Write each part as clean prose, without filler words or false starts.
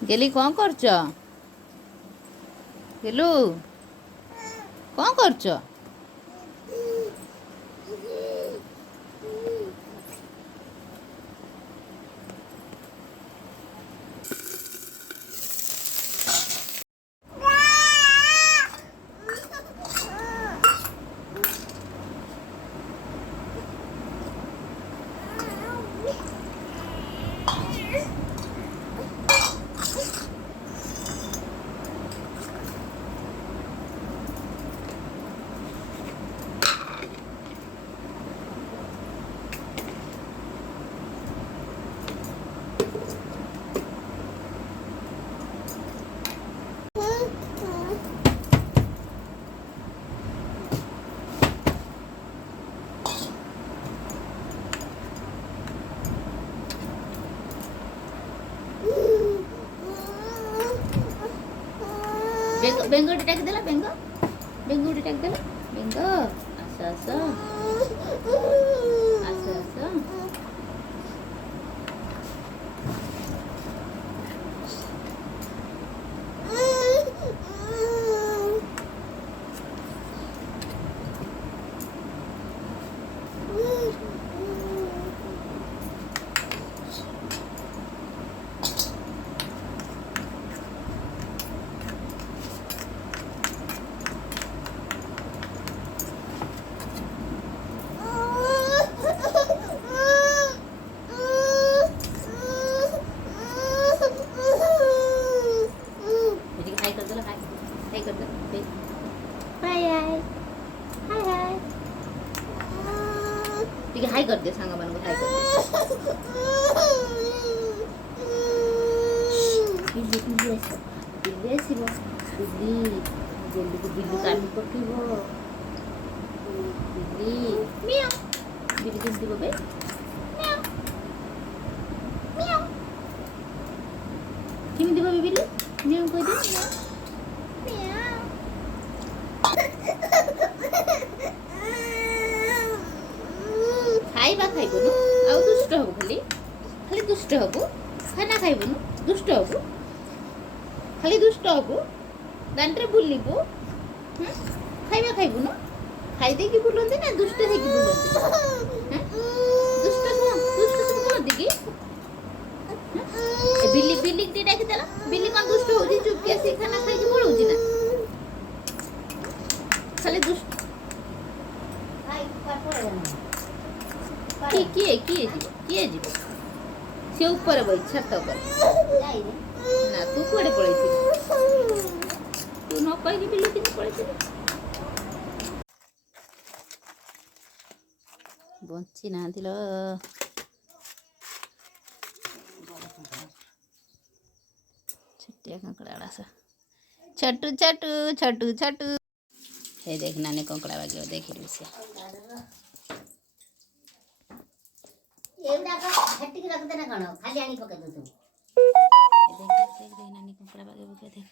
ଗେଲି କ'ଣ କରୁଛ? ଗେଲୁ କ'ଣ କରୁଛ? ବେଙ୍ଗ ଗୋଟେ ଟେକିଦେଲା ବେଙ୍ଗ ଗୋଟେ ଟେକିଦେଲା ବେଙ୍ଗ ଆସ ଆସ ଆସ ଆସ ଟିକେ ହାଇ କରିଦିଅ ସାଙ୍ଗମାନଙ୍କୁ ହାଇ କରିଦିଅ ବିଲି ଆସିବ ବିଲୁକୁ ବିଲୁ କାଲି ପକେଇବ ବିଲି ମିଆଁ ବିଲି କେମିତି ଯିବ ବେ କେମିତି ଯିବ ବିଲି ମିଆଁ କହିଦିଅ ଖାଇବା ଖାଇବୁନୁ ଆଉ ଦୁଷ୍ଟ ହବୁ ଖାଲି ଦୁଷ୍ଟ ହବୁ ଖାନା ଖାଇବୁନୁ ଦୁଷ୍ଟ ହବୁ ଖାଲି ଦୁଷ୍ଟ ହବୁ ଦାଣ୍ଡରେ ବୁଲିବୁ ଖାଇବା ଖାଇବୁନୁ ଖାଇ ଦେଇକି ବୁଲନ୍ତି ନା ଦୁଷ୍ଟ ହେଇକି ବୁଲନ୍ତି ଦୁଷ୍ଟ ସବୁ କୁହନ୍ତି କି ବିଲି ଟିକେ ଡାକିଦେଲା ବିଲି କ'ଣ ଦୁଷ୍ଟ ହଉଛି ଚୁପକି ଆସି ଖାନା ଖାଇକି ପଳଉଛି ନା ଖାଲି ଦୁଷ୍ଟ କିଏ ଯିବ ସେ ଉପରେ ବଇ ଛାତ ଉପରେ ନା ତୁ କୁଆଡ଼େ ପଳେଇଥିଲୁ ତୁ ନ କହିକି ବିଲୁ କିନ୍ତୁ ପଳେଇଥିଲୁ ବଞ୍ଚି ନାହାନ୍ତି ଲୋ ଛୋଟିଆ କଙ୍କଡ଼ା ଗୁଡ଼ା ଛୋଟୁ हे देख नानी कंकड़ा बागियो देख रही से एवडा का हट्टी रख देना कण खाली आनी पके दो तू देख नानी कंकड़ा बागियो देख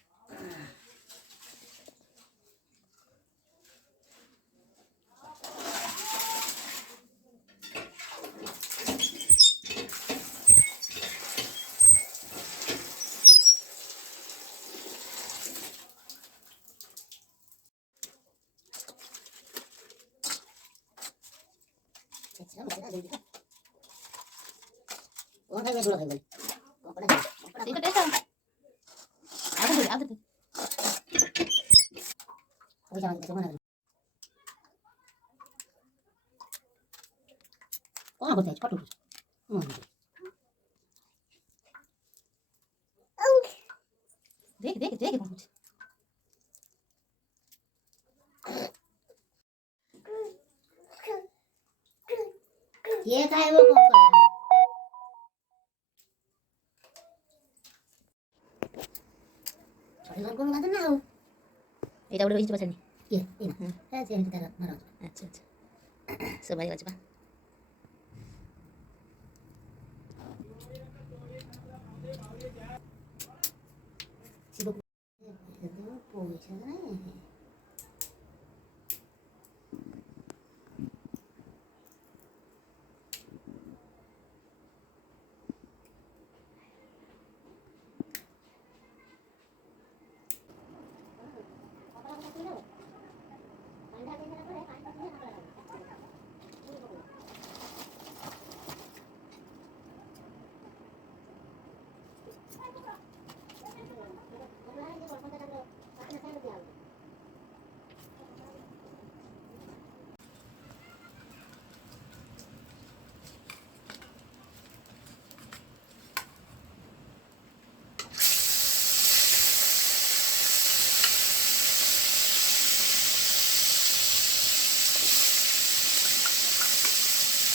कौन है जोड़ा भाई कपड़ा ठीक है आदर ओ जान के मना कौन होता है कटु देख बहुत ये का है वो कपड़ा कौन बात ना हो এটা ওরে হইছে বাছানি কি না হ্যাঁ সে হিতে তারা মারা আচ্ছা সবাই বাজবা শিব পয়সা নাই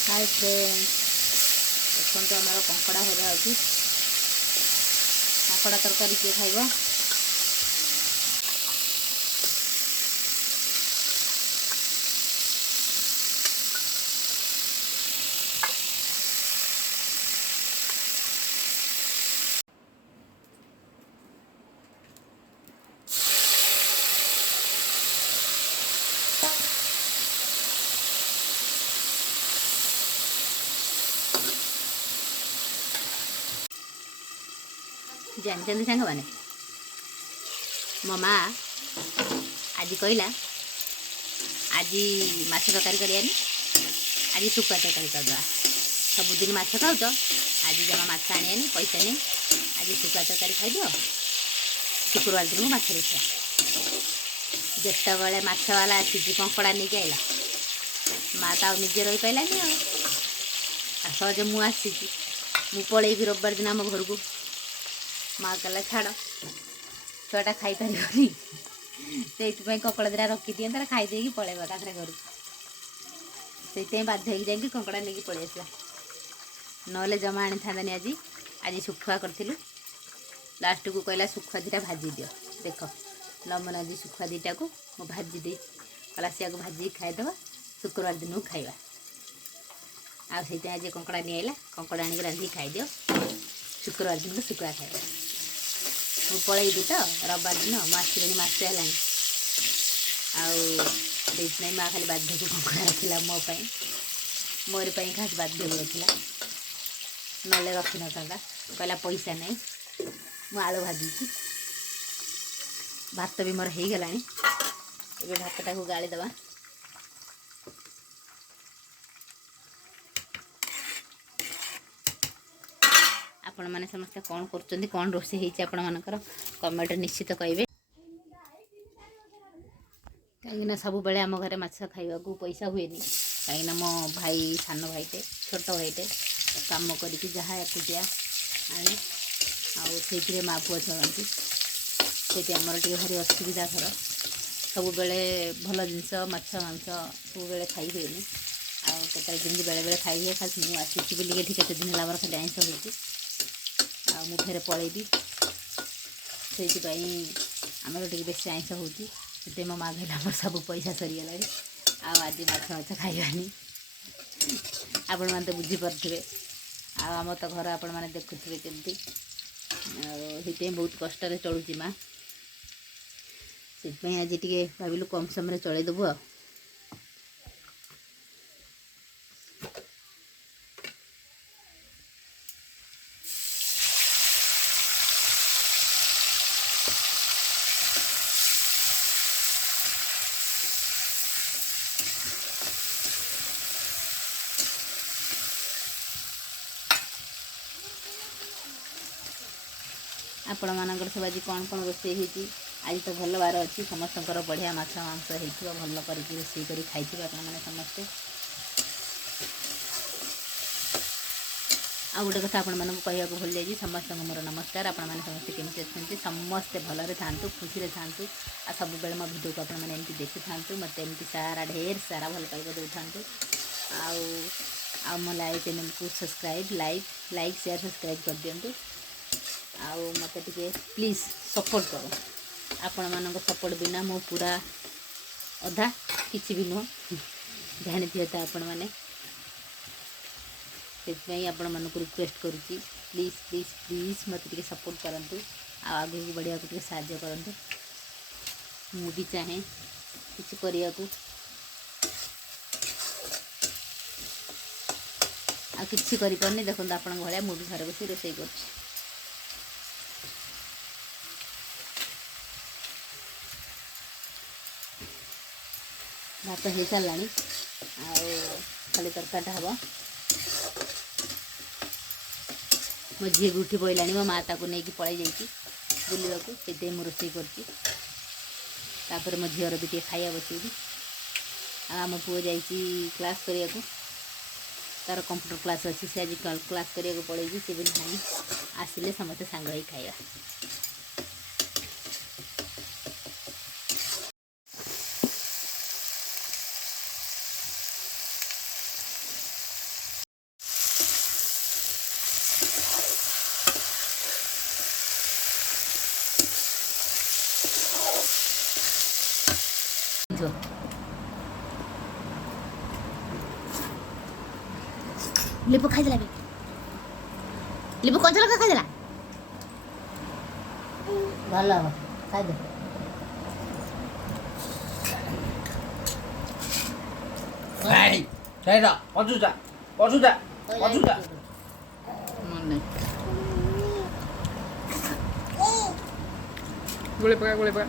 हाय फ्रेंड्स, देखो आमर कंकड़ा भजा होती। कंकड़ा तरकारी किए खाइब? जानते सांग मैंने मो माँ आज कहला आज माछ तरकारी करानी, आज शुखुआ तरकारी करदे। सबुदिन माछ खाऊ आज जमा माछ आनी पैसा नहीं, आज शुखुआ तरकारी खाइद। शुक्रवार दिन माछ देखा जिते बड़े माछवाला आसी कंकड़ा नहीं आइला माँ तो निजे रही पारानी सहज मुझे पलैबी रविवार दिन आम घर को। माँ कहला छाड़ छुआटा खाईपर से कंकड़ा दिटा रखी दिए तार खाईदे पलैब घर को। से बाध्य जाकि कंकड़ा नहीं पलि आसला, ना जमा आनी था। आज आज शुखुआ करूँ, लास्ट को कहला शुखुआ दिटा भाजी दियो। देख लमन आज शुखुआ दिटा को मु भाजी दे कहला सी आगे भाजी खाईदे, शुक्रवार दिन को खाइबा। आज कंकड़ा नहीं आइला, कंकड़ा आनिक रांधिक खाईदियो, शुक्रवार दिन को शुखुआ खाइबा। मु पलैबी तो रविवार दिन आसनी मसे है आई माँ खाली बाध्य को कंकड़ा रखिला मोपाई, मोर खास बाध्य को रखिला, ना रखी न था। कहला पैसा नहीं, मु आलू भाजी भात भी मोर हो गला। ये भातटा को गाड़ी दबा। आपण मैंने समस्ते कौन कर कौन रोषे होकर कमेंट निश्चित कहे। कहीं सब बेले आम घर माछ खाइबा को पैसा हुए कहीं मो भाई सान भाईटे छोट भाईटे काम करके जहाँ एकुटिया आने आते माँ पुआ चलती से आमर टे भारी असुविधा घर। सब बेले भल जिनस माछ मांस सब बेले खाई हुए आते जमी बेले बेले खाई हुए। खास मुझे आसी बोलिए केते दिन है खाली आइंस हो मु फेर पलैबी से आमर टे बेस आइंस होते मो माँ कहला मोर सब पैसा सरीगला आज माछ माछ खाइबानी। आपण मैंने तो बुझीपे आम तो घर आपण मैंने देखुवे केमती से बहुत कष्ट चलुची माँ से आज टे भाविलु कम समय चलईदेबू। आपण मानकर सब आज कौन कौन रोषे होती। आज तो भल बार अच्छी समस्तर बढ़िया माछ मांस हो भल कर रोषे कर खाई समस्ते। आ गोटे कथा आपण मानक कहवा भूल जाइए समस्त मोर नमस्कार। आपण मैंने समस्ते केमती अच्छे समस्ते भलरे था खुशी था आ सब बेले मो भिडियो को आप एमती देखी था मत एमती सारा ढेर सारा भल पाइबा दे था मो चैनल को सब्सक्राइब लाइक शेयर सब्सक्राइब कर दिंतु। आउ मत टे प्लीज सपोर्ट करो। आपण मान सपोर्ट बिना मो पूरा अधा किसी भी नुह जानी थे तो आपण मैंने से आपण मानक रिक्वेस्ट करुच्ची प्लीज प्लीज प्लीज मत टे सपोर्ट करूँ आगे को बढ़िया को साहाय्य करूँ। मु भी चाहे किसी करने को आ किसी करें देखो आपण भाया मुझे घर बस रोषे कर भात हो सारा खाली तरकारी हम मो झी भी उठी पड़ा मो माँ ताको नहीं पलि जाइए बुलवा को से रोषे कर मो झीर भी टे खाया बचेगी। आम पुओ जा क्लास करने को तार कंप्यूटर क्लास अच्छी से आज क्लास करने को पड़ेगी से भी नहीं आसिले समस्त सांग ही खाइबा। ଖାଇଯିବ। ଲିପୁ ଖାଇଦେଲା ବି। ଲିପୁ କଞ୍ଚା ଲଙ୍କା ଖାଇଦେଲା। ଭଲ ହବ ଖାଇଦେ। ସେଇଟା ପଛୁଟା ପଛୁଟା ପଛୁଟା ମନେ ଗୋଳି ପକା